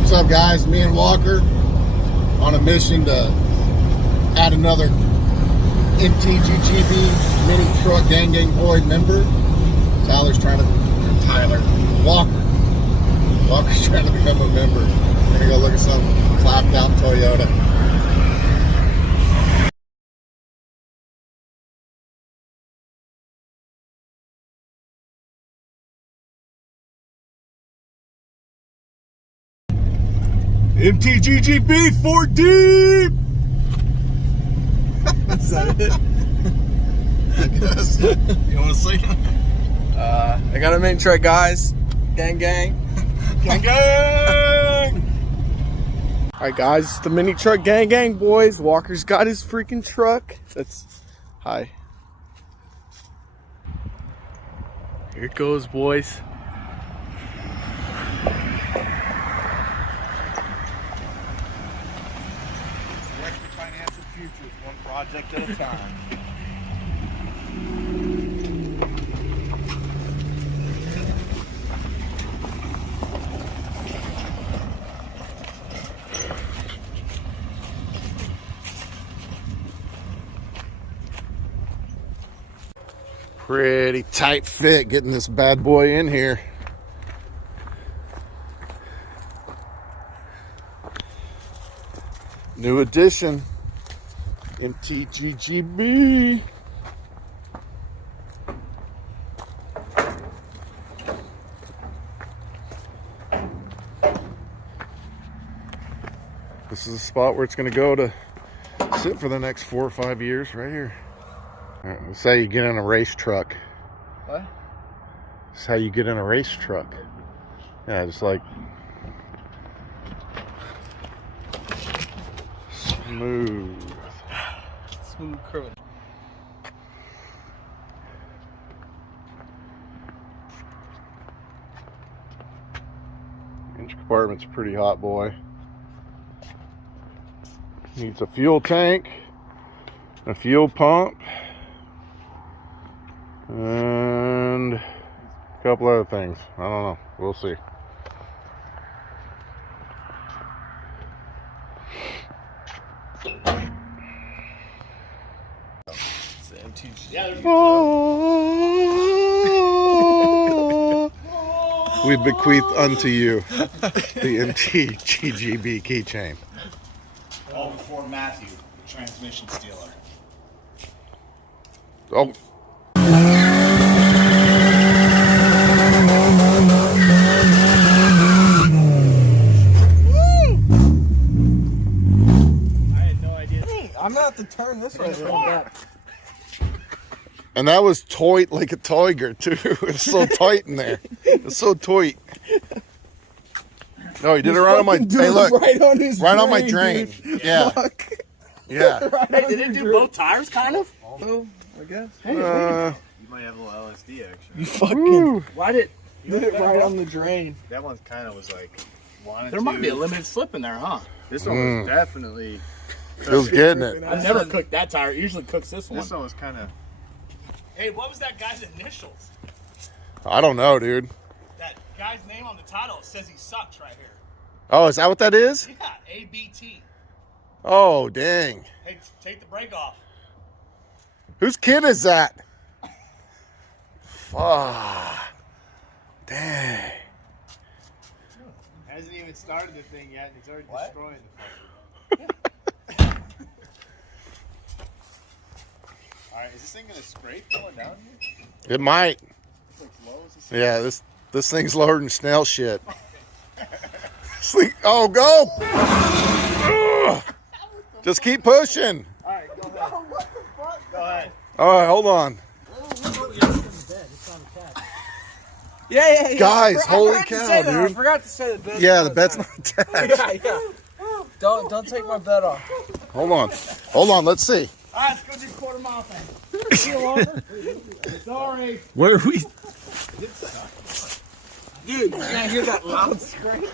What's up, guys? Me and Walker on a mission to add another MTGGB mini truck gang boy member. Walker's trying to become a member. I'm gonna go look at some clapped out Toyota. MTGGB 4 deep. Is that it? I guess. You want to say it? I got a mini truck, guys. Gang, gang. Gang, gang. All right, guys, it's the mini truck gang, boys. Walker's got his freaking truck. That's hi. Here it goes, boys. Financial futures, one project at a time. Pretty tight fit getting this bad boy in here. New edition, MTGGB. This is a spot where it's going to go to sit for the next 4 or 5 years, right here. All right, let's say you get in a race truck. What? That's how you get in a race truck. Yeah, just like smooth curve. Engine compartment's a pretty hot boy. Needs a fuel tank, a fuel pump, and a couple other things. I don't know. We'll see. It's the MTG. We bequeath unto you the MTGGB keychain. All before Matthew, the transmission stealer. Oh. I had no idea. I'm gonna have to turn this way. Like And that was tight like a tiger too. It's so tight in there. It's so tight. No, he did it right on my. Hey, look, right on his right on my drain. Dude. Yeah, Fuck. yeah. Right Hey, on did the it do drain. both tires, kind of? Oh, I guess. You might have a little LSD action. You fucking Woo. Why did did it right on the drain. that one kind of was like wanted There to. might be a limited slip in there, huh? This one was definitely. It was getting it. I never cooked that tire. It usually cooks this one. This one was kind of. Hey, what was that guy's initials? I don't know, dude. That guy's name on the title says he sucks right here. Oh, is that what that is? Yeah, ABT. Oh, dang. Hey, take the brake off. Whose kid is that? Fuck. Dang. Hasn't even started the thing yet, and he's already destroyed the fucker. Alright, is this thing gonna scrape going down here? It might. It's like low as this. Yeah, this thing's lower than snail shit. Sleep. Oh, go! Ugh. Just keep pushing. Alright, go ahead. Go ahead. All right, hold on. Yeah. Guys, holy I forgot to cow, say that. I dude. forgot to say the bed. Yeah, the bed's not attached. Yeah. Don't take my bed off. Hold on. Hold on, let's see. All right, let's go do quarter mile thing. Sorry. Where are we? Dude, you can't hear that loud scream?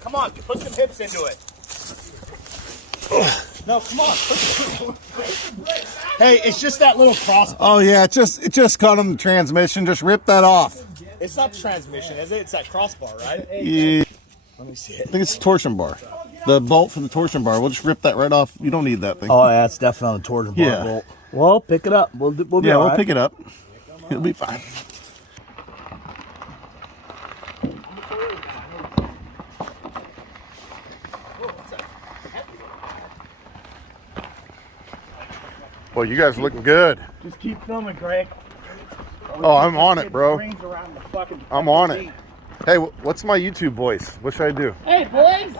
Come on, put some hips into it. No, come on. Hey, it's just that little crossbar. Oh yeah, it just caught on the transmission. Just rip that off. It's not transmission, is it? It's that crossbar, right? Yeah. Let me see I it. think it's the torsion bar. The bolt for the torsion bar. We'll just rip that right off. You don't need that thing. Oh, yeah, it's definitely on the torsion bar Yeah. bolt. Well, pick it up. We'll be Yeah, all we'll right. pick it up. It'll be fine. Well, you guys are looking good. Just keep filming, Greg. Oh, I'm on it, bro. Rings around the fucking I'm on it. Hey, what's my YouTube voice? What should I do? Hey, boys!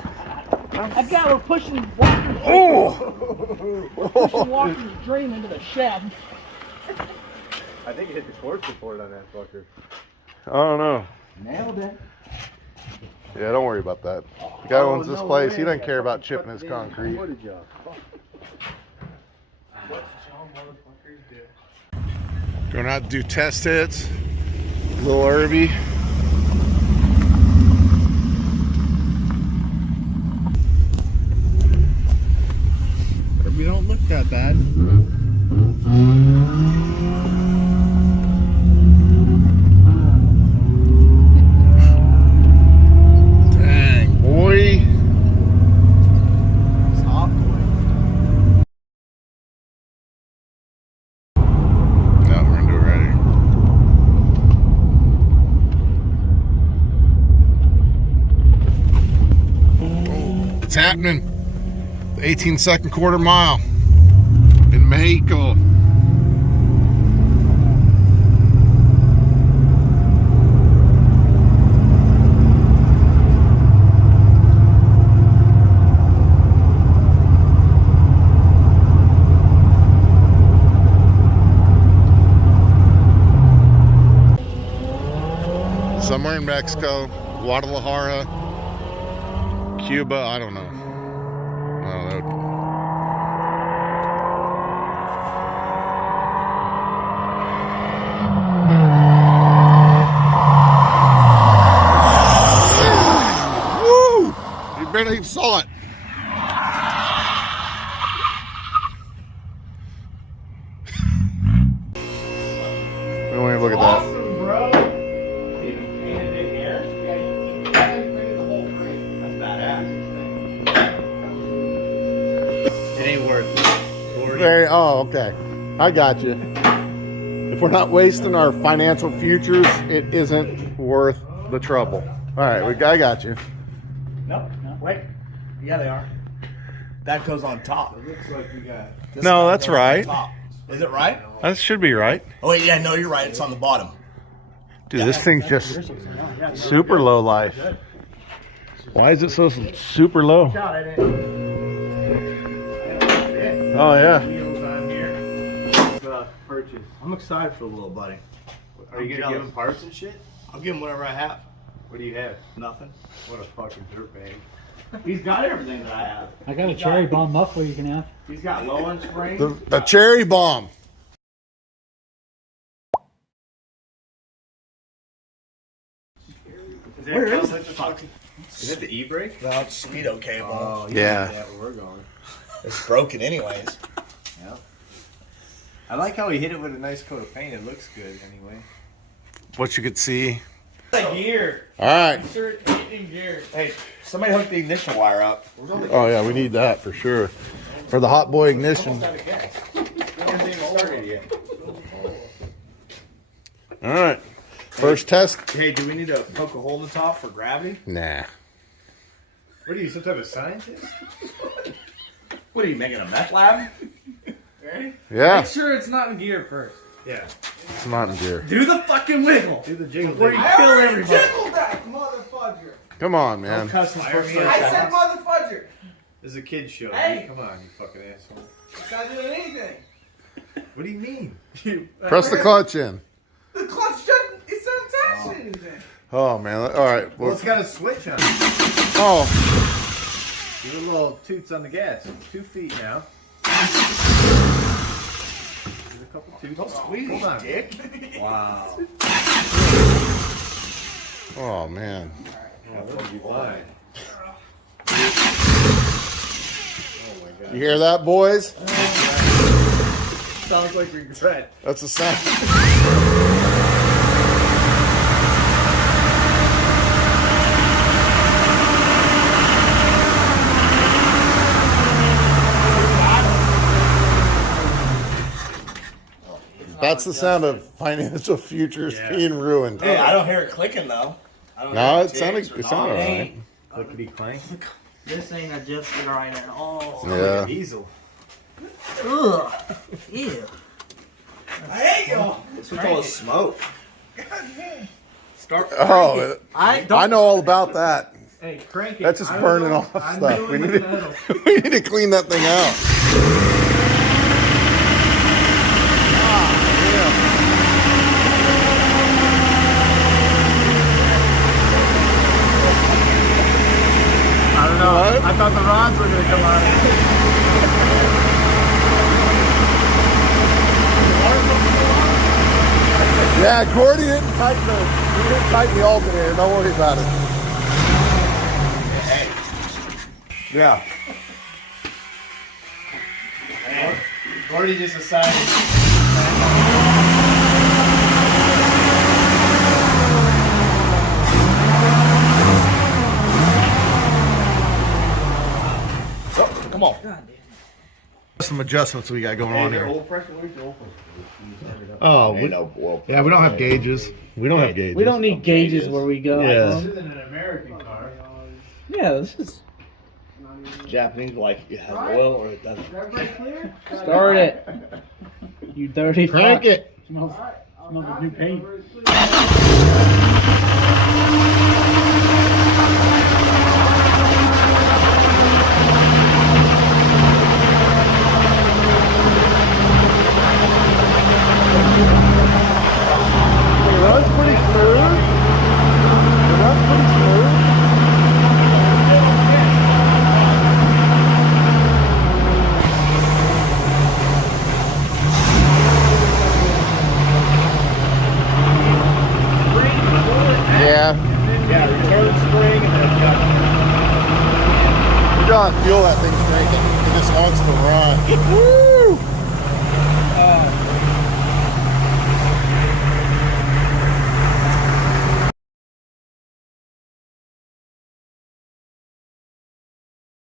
That guy we're pushing Walker's, Oh! Walker's dream into the shed. I think you hit the torch support on that fucker. I don't know. Nailed it. Yeah, don't worry about that. The guy who owns this place, he doesn't care about chipping his concrete. Going out to do test hits. Little Irby. We don't look that bad. Dang, boy. No, we're gonna do it right here. Oh, it's happening. The 18-second quarter mile in Mexico. Somewhere in Mexico, Guadalajara, Cuba, I don't know. I don't know. Woo! You barely even saw it. We don't even look at that. Awesome, bro. Even painted it here. Yeah, you painted the whole frame. That's badass. It ain't worth it. Very, oh, okay. I got you. If we're not wasting our financial futures, it isn't worth the trouble. All right, I got you. Nope. Wait. Yeah, they are. That goes on top. Looks like we got. This No, guy that's goes on right. top. Is it right? That should be right. Oh, wait, yeah, no, you're right. It's on the bottom. Dude, this thing's just super low life. Why is it so super low? Oh, yeah. Wheels on here. Purchase. I'm excited for the little buddy. Are you gonna give him parts and shit? I'll give him whatever I have. What do you have? Nothing. What a fucking dirtbag. He's got everything that I have. I got a cherry bomb muffler you can have. He's got low end springs. The cherry bomb. Where is it? Fuck. Is it the e-brake? No, it's speedo cable. Oh, Yeah. Yeah, where we're going. It's broken anyways. Yeah. I like how he hit it with a nice coat of paint. It looks good anyway. What you could see. Gear. All right. Sure, in gear. Hey, somebody hook the ignition wire up. Oh, yeah, we need that for sure. For the hot boy ignition. Started yet. All right. First test. Hey, do we need to poke a hole in the top for gravity? Nah. What are you, some type of scientist? What are you making, a meth lab? Yeah. Make sure it's not in gear first. Yeah. It's not in gear. Do the fucking wiggle. Do the jiggle. Before you jiggle. kill everybody. Motherfudger. Come on, man. Custom first I said motherfudger. This is a kid's show. Hey. Come on, you fucking asshole. It's not doing anything. What do you mean? Press the clutch in. The clutch doesn't, it's not attached to anything. Oh, man. All right. Well, it's got a switch on it. Oh. Do a little toots on the gas. 2 feet now. Don't squeeze it, dick. Wow. Oh man. You hear that, boys? Sounds like regret. That's the sound. That's the sound of financial futures being ruined. Hey, I don't hear it clicking though. I don't No, hear it sounded ticks or all nothing. right. Clickety clank. This ain't adjusted right at all. Yeah. Diesel. Ugh. Ew. I hate y'all. This we call smoke. Start. Oh, I know all about that. Hey, crank it. That's just I don't burning know. off I'm stuff. doing We the need pedal. to, we need to clean that thing out. I don't know. What? I thought the rods were gonna come out. Yeah, Gordy didn't tighten the alternator. Don't worry about it. Yeah. Gordy just decided. Oh, come on. Some adjustments we got going on here. Oh, we don't have gauges. We don't have gauges. We don't need gauges where we go. Yeah. This isn't an American car. Yeah, this is. Japanese like it has oil or it doesn't. Start it. You dirty Crank fuck. it. Smells like new paint. It runs pretty smooth. It runs pretty smooth. Yeah. Yeah, return spring and then You gotta feel that thing's cranking. It just wants to run. Woo!